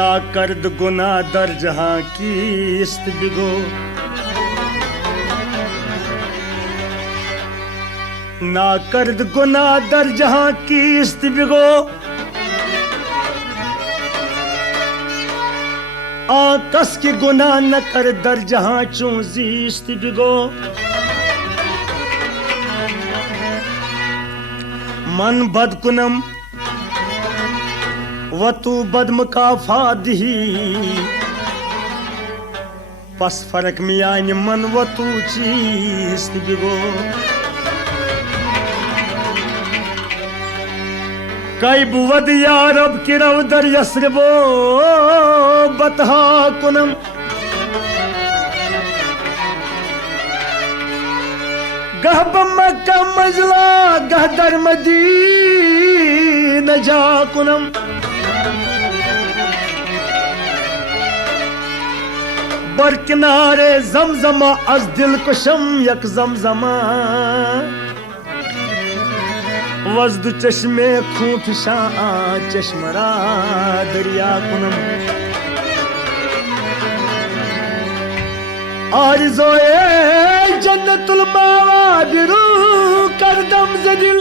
ना कर्द गुना दर जहां की इस्त बिगो, ना कर्द गुना दर जहां की इस्त बिगो, कस के गुना न कर दर जहां चूजी इस्त बिगो। मन बदकुनम वतु बदम का फादही, पस फरक मियान मन वतु चीज बिगो। कई बुवद यारब किरव दर यसरबो बतहा कुनम, गह मक्का मजला गह दर मदीना जा कुनम। बर किनारे जमजमा अज दिल कुशम यक जमजमा, वजद चश्मे खूंट शां चश्मरा दरिया कुनम। आरज़ोए जन्नतुल मावा बिरू करदम ज़दिल,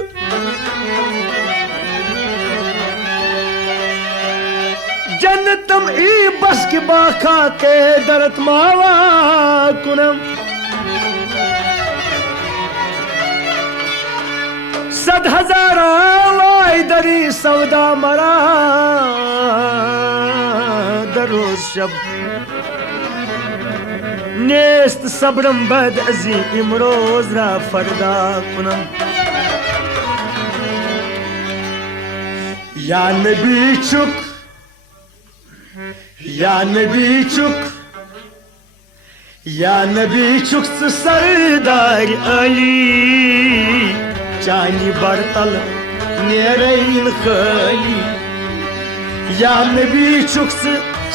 जन्नतम ई बस के बाखा के दरत मावा कुनम। सद हजारा वाई दरी सौदा मरा दरोज शब, नेस्त सब्रम बद अजी इमरोज रा फरदा कुनम। या नबी चुक या नबी चुक या नबी चुक सरदार अली, चानी बरतल नेरैन खली। या नबी चुक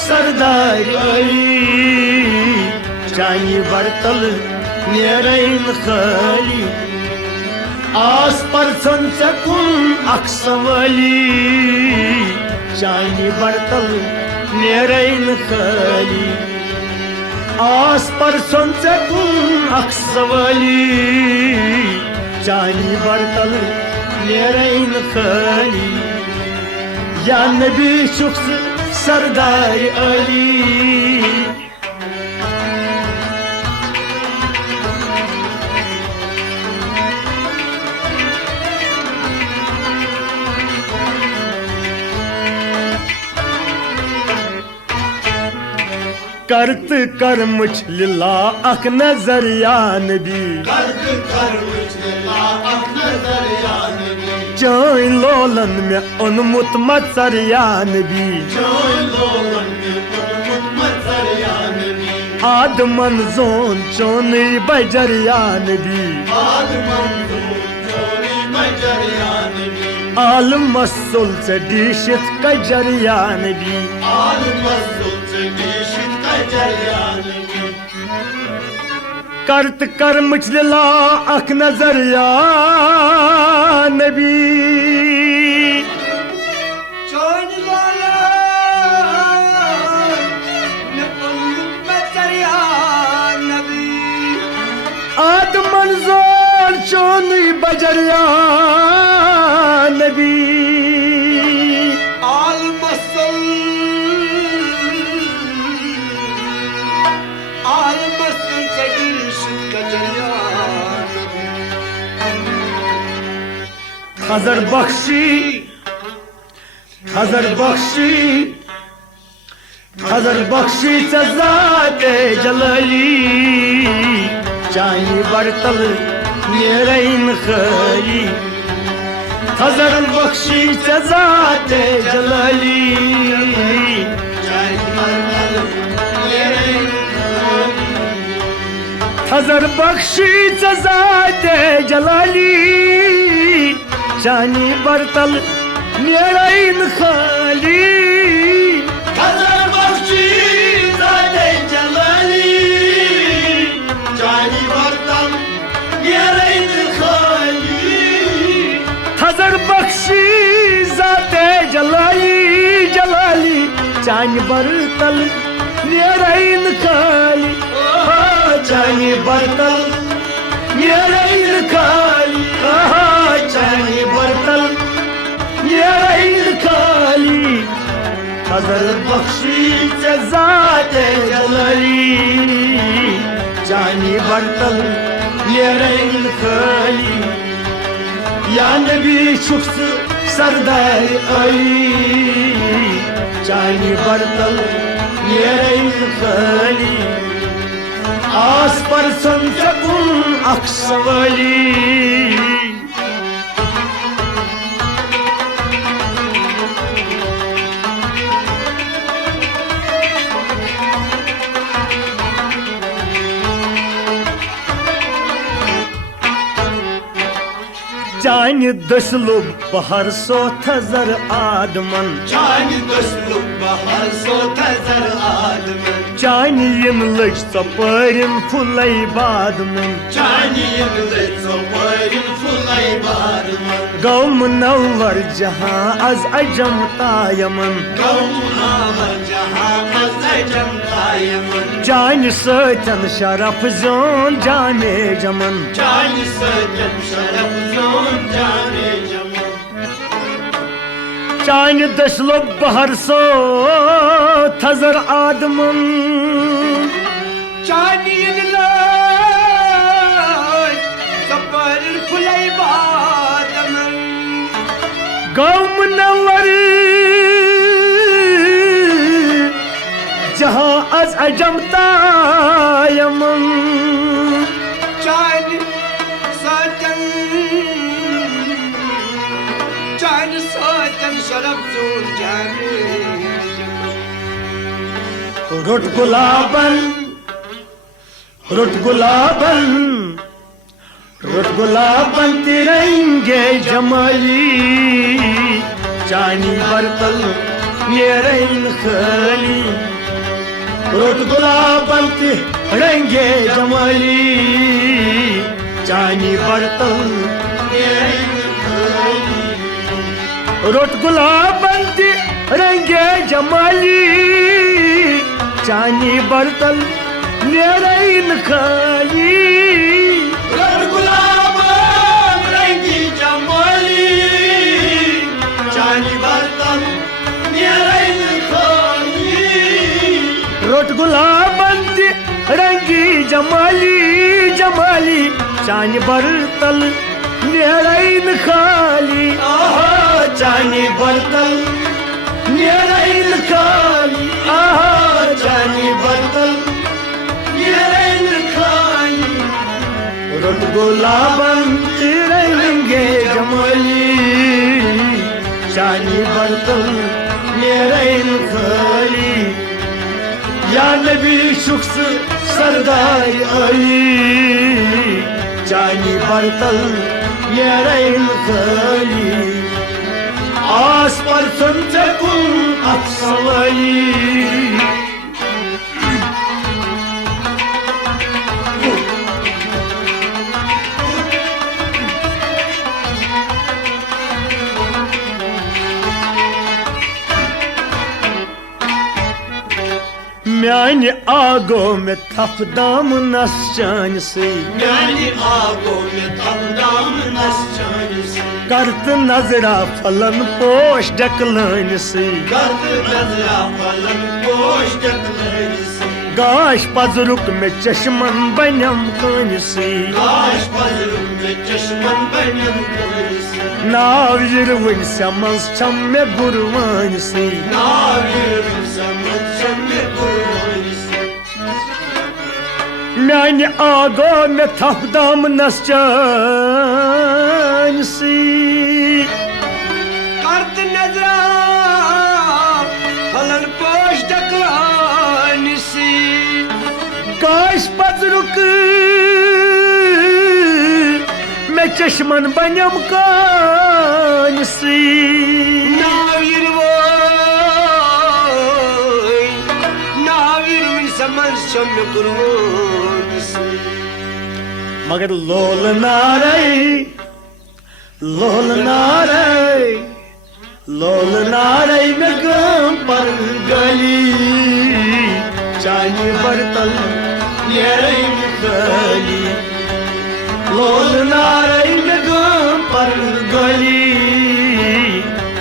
सरदार अली, चानी बरतल नेरैन खली। आस पर चकुन अक्सवली, चानी बरतल नेरैन खली। आस पर चकुन अक्सवली, चानी बरतल नेरैन खली। या नबी चुक सरदार अली, करत कर मुझ लिला अख नजर या नबी, करत कर मुझ लिला अख नजर या नबी। चोई लोलन में उन्मुत मत्सर या नबी, चोई लोलन में उन्मुत मत्सर या नबी। आदमन जोन चोनी बजर या नबी, आदमन जोन चोनी बजर या नबी। आल मसूल से डीशित कजर या नबी, आल मसूल से डीशित कजर या नबी। करत कर मुझलिला अख नजर या नबी। चोनी लोलन में उन्मुत मत्सर या नबी। आदमन जोन चोनी बजर या नबी। आल मसूल से डीशित कजर या नबी। खजर बख्शी खजर बख्शी खजर बख्शी सजाते जलली, चाई बरतल नेरैन खली। खजर बख्शी सजाते जलली, चाई बरतल नेरैन खली। खजर बख्शी सजाते जलली, चानी बरतल नेरैन खली। खजर बख्शी सजाते जलली, चाई बरतल नेरैन खली। खजर बख्शी जाते जलाली जलाली, चान बरतल नेरैन खाली चान बरतल नेरैन खाली चान बरतल नेरैन खाली हजर बख्शी जाते जलाली चानी बरतल नेरैन खाली या नबी शुख्स सरदार अली चानी बरतल नेरैन खाली आस पर संचकुन अक्सवली चानि दसलो बहर सो थजर आदमन चानि दसलो बहर सो थजर आदमन चानि यम लज सपरिन फुलै बादमन चानि यम लज सपरिन फुलै बादमन गौ मुनव्वर जहां अज अजम तायमन गौ मुनव्वर जहां अज अजम तायमन चानि सतन शरफ जोन जाने जमन चानि सतन शरफ जोन जाने जमन चानि दसलो बहर सो थजर आदमन चानि लज सपरिन फुलै बादमन गौ मुनव्वर जहां अज अजम तायमन चानि सतन शरफ जोन जाने रुट गुलाबन रुट गुलाबन रुट गुलाबन तिरंगे जमाली चानी बरतल नेरैन खाली रुट गुलाबन तिरंगे जमाली चानी बरतल नेरैन खाली रुट गुलाबन तिरंगे जमाली चानी बरतल नेरैन खाली रुट गुलाबन रंगी जमाली चानी बरतल नेरैन खाली रुट गुलाबन तिरंगी जमाली जमाली चानी बरतल नेरैन खाली चानी बरतल नेरैन खाली चानी बरतल नेरैन खाली रुट गुलाबन तिरंगे जमाली चानी बरतल नेरैन खाली या नबी शुख्स सरदार अली चानी बरतल नेरैन खाली आस पर संचकुन अक्सवली म्यानि आगो में थप दाम नस चान से म्यानि आगो में थप दाम नस चान से करत नजरा फलन पोश डकलान से करत नजरा फलन पोश डकलान से गाश पजरुक में चश्मन बनम कान से गाश पजरुक में चश्मन बनम कान से नाव यरवन समस छम में गुरवान से नाव यरवन समस छम में गुरवान से म्यानि आगो में थप दाम नस चान से करत नजरा फलन पोश डकलान से गाश पजरुक में चश्मन बनम कान से नाव यरवन समस छम में गुरवान से मगर लोल नारे लोल नारे में गम पर गली खाली लोल नारई में गम पर गली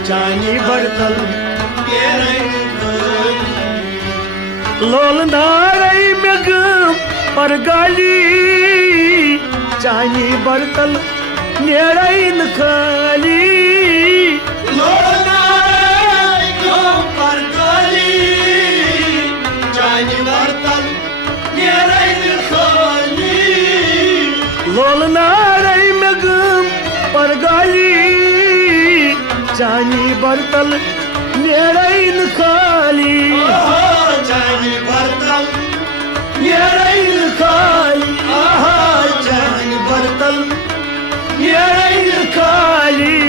चानी बर्तल लोल नारई में गम पर गली चानी बर्तल नेरैन खाली लोल नारई गम पर गली चानी बर्तल नेरैन खाली लोल नारई में गम पर गली चानी बर्तल नेरैन खाली चानी बर्तल नेरैन खाली चानी बर्तल नेरैन खाली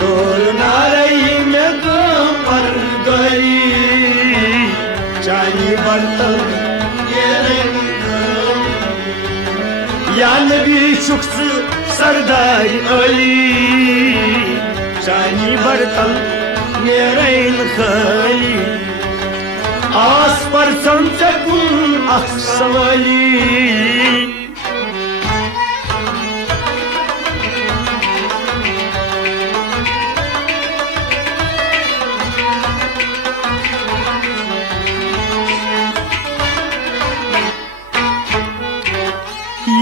लोल नारई में गम पर गली चानी बर्तल या नबी शुख्स सरदार अली चानी बर्तल नेरैन खाली आस पर संचकुन अक्सवली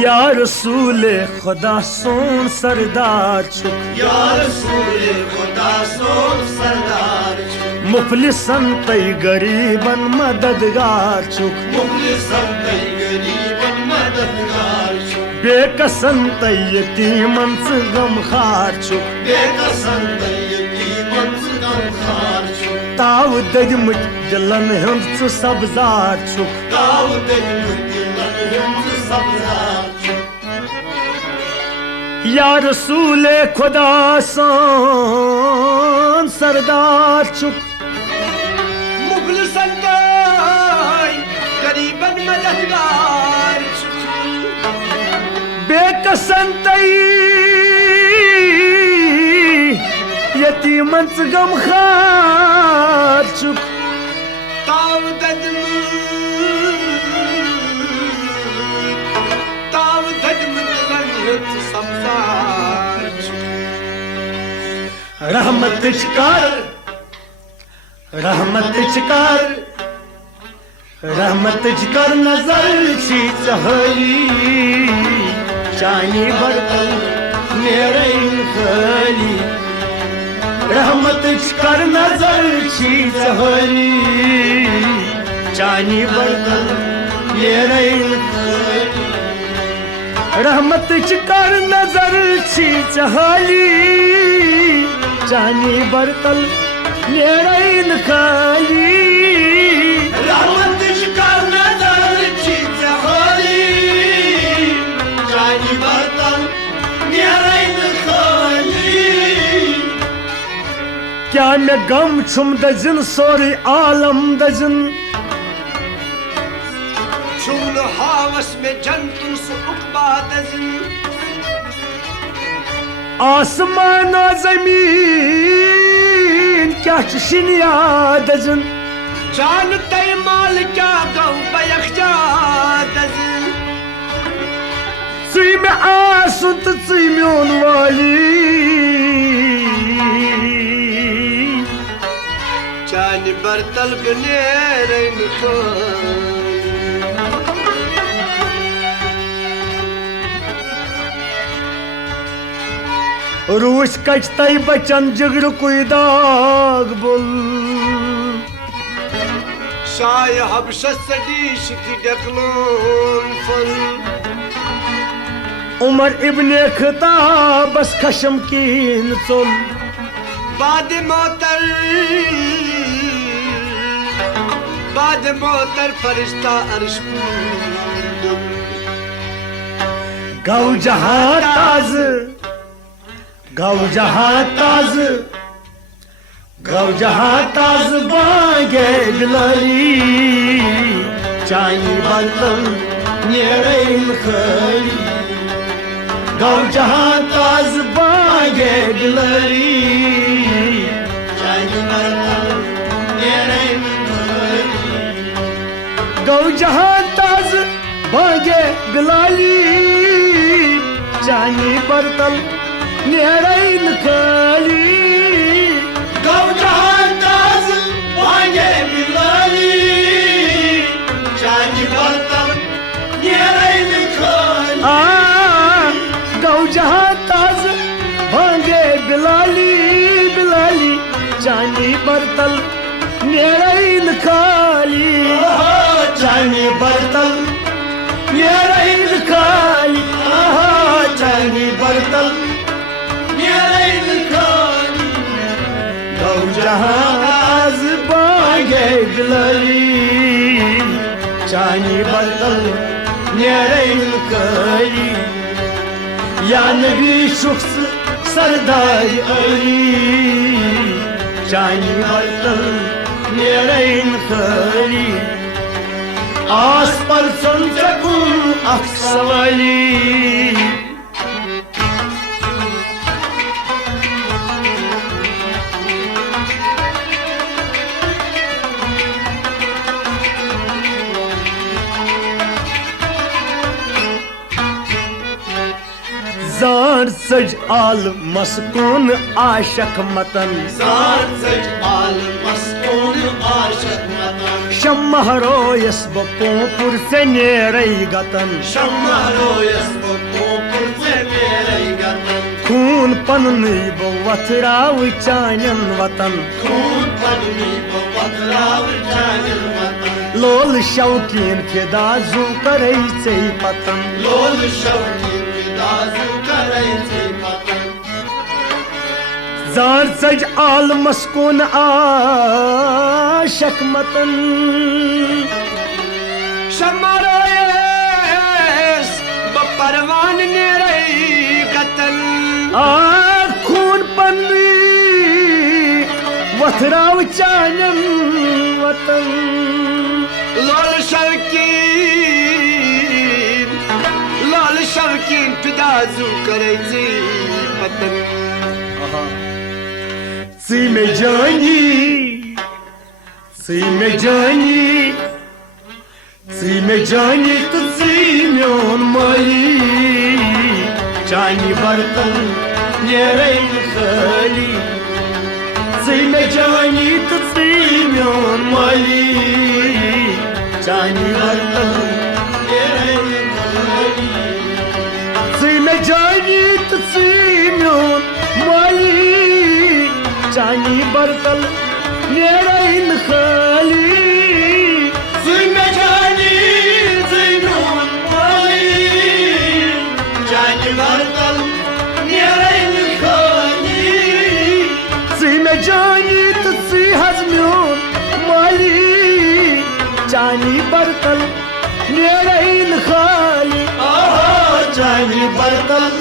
या रसूल खुदा सोन सरदार छुक या रसूल खुदा सोन सरदार छुक मुफलिसन तै गरीबन मददगार छुक मुखलिसन तै गरीबन मददगार छुक बेकसन तै यतीमन स गमखार छुक बेकसन तै यतीमन स गमखार छुक ताव दजमुट दिलन हुंद स सब्जार छुक ताव दजमुट दिलन हुंद स सब्जार छुक या रसूल खुदा सोन सरदार छुक मुखलिसन तै गरीबन मददगार छुक बेकसन तै यतीमन स गमखार छुक ताव दजमुट दिलन हुंद स सब्जार छुक रहमत कर नजर छी चहली चानी बर्तल नेरैन खाली रहमत कर नजर छी चहली चानी बर्तल नेरैन खाली रहमत कर नजर छी चहली चानी बर्तल नेरैन खाली रहमत कर नजर छी चहली चानी बर्तल नेरैन खाली क्या मैं गम छुम दजन सोरे आलम दजन छुन हावस में जंतुन से उकबा दजन आसमान और जमीन क्या शिनिया दजन जान तय माल क्या गौ बयखजा दजन सुई में आसुत सुई म्योन वाली चानी बर्तल नेरैन खाली रूस कचतई बचन जिगर कोई दाग बुल शाय हबशत सडी शिकी डकलोन फल उमर इब्ने खताब बस खशम की नचुल बाद मोतर फरिश्ता अर्श पूंदुम गौ जहां ताज बागे गिलरी चानी बर्तल नेरैन खाली गौ जहां ताज बागे गिलरी चानी बर्तल नेरैन खाली गौ जहां ताज भागे बिलाली चानी बर्तल नेरैन खाली गौ जहान ताज भांगे बिलाली चानी बर्तन नेरैन खाली गौ जहां ताज भांगे बिलाली बिलाली चानी बर्तल नेरैन खाली चानी बर्तन नेरैन खाली चानी बर्तन नेरैन खाली गौ जहाज भांगे बिलाली चानी बर्तल नेरैन खाली या नबी शुख्स सरदार अली चानी बर्तल नेरैन खाली आस पर संजकुल अक्सवली जार सज आल मस्कून आशक मतन जार सज आल मस्कून आशक मतन शम्मह रोयस बपोपुर से नेरई गतन शम्मरो यस्पुर से मेरे गतन खून पन्नी बवथराव चानन वतन खून पन्नी बवथराव चानन वतन लोल शौकीन फिदा जू करे से पतन लोल शौकीन दाजू करे से पतन जार सज आल मस्कून आशक मतन शम्मह रोयस बपरवान नेरई गतन खून पन्नी वथराव चानन वतन लोल शौकीन फिदाजू करायचे पतन सी में जानी तो सी म्योन माली चानी बर्तन नेरैन खाली सी में जानी तो सी म्योन माली चानी बर्तन नेरैन खाली सी में जानी तो सी म्योन माली चानी बर्तन नेरैन खाली में जानी ज़ैनून वाली चानी बर्तन नेरैन खाली सी में जानी तो सी हज़म्योन माली चानी बर्तन नेरैन खाली चानी बर्तन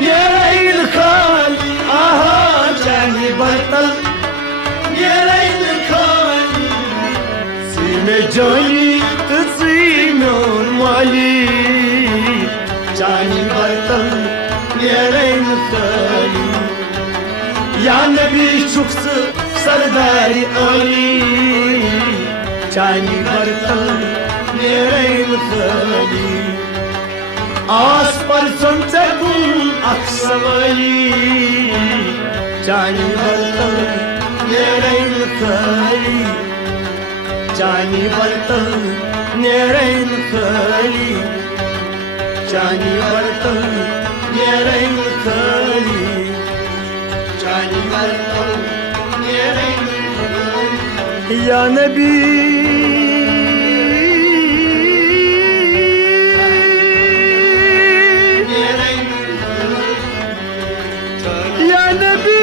नेरैन खाली चानी बर्तन नेरैन खाली सी में जानी तो सी म्योन माली चानी बर्तन नेरैन खाली या नबी शुख्स सरदार अली चानी बर्तन नेरैन खाली आस पर संजकुल अक्सवली चानी बर्तन नेरैन खाली चानी बर्तन नेरैन खाली चानी बर्तन नेरैन खाली चानी बर्तन नेरैन खाली या नबी नेरैन खाली या नबी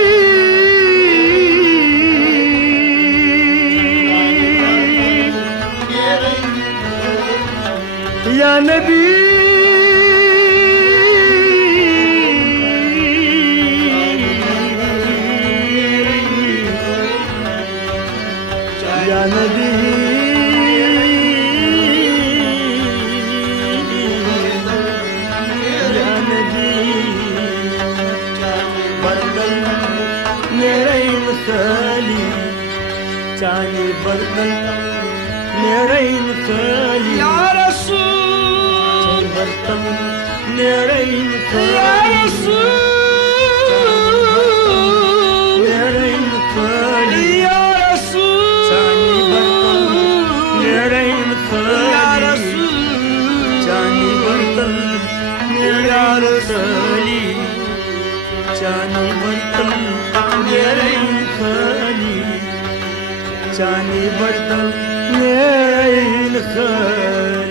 नेरैन या नबी या नबी या नबी बर्तन नेरैन खाली चानी बर्तन नेरैन खाली या रसूल बर्तन नेरैन या रसूल नेरैन खली या रसूल चानी बर्तन नेरैन या खली रसूल चानी बर्तन नेरैन खली चानी बर्तन नेरैन खली चानी बर्तन नेरैन खली